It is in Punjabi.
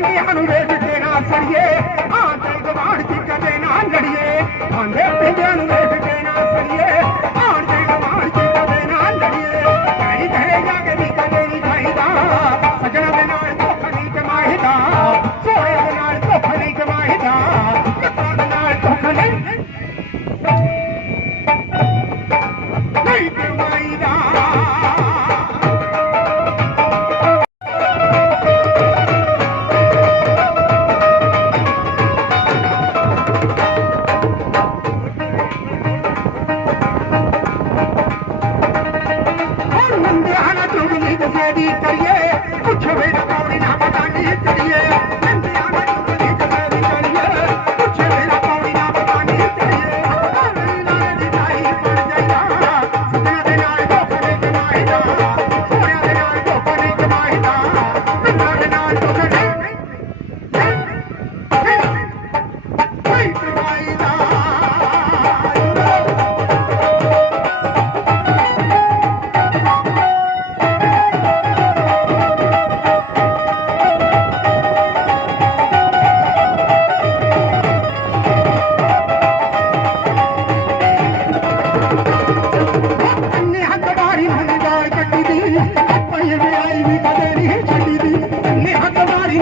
ਕਹਿੰਦੇ ਅੰਗਰੇਜ਼ ਦੇ ਨਾਲ ਸੜੀਏ। ਆ ਤੇ ਗਵਾਂਢ ਦੀ ਕਦੇ ਨਾ ਲੜੀਏ। ਆਂਦੇ ਕਹਿੰਦੇ ਅੰਗਰੇਜ਼ ਦੇ ਨਾਲ ਸੜੀਏ। ਆ ਤੇ ਗਵਾਂਢ ਦੀ ਕਦੇ ਨਾ ਲੜੀਏ। ਕਹੀ ਕਹੇਗਾ ਕਿ ਵੀ ਕਦੇ ਨਹੀਂ ਖਾਈਦਾ ਸਜਣਾ ਦੇ ਨਾਲ ਧੋਖਾ ਨਹੀਂ ਕਮਾਈਦਾ करिए कुछ भी அகத்தவாரி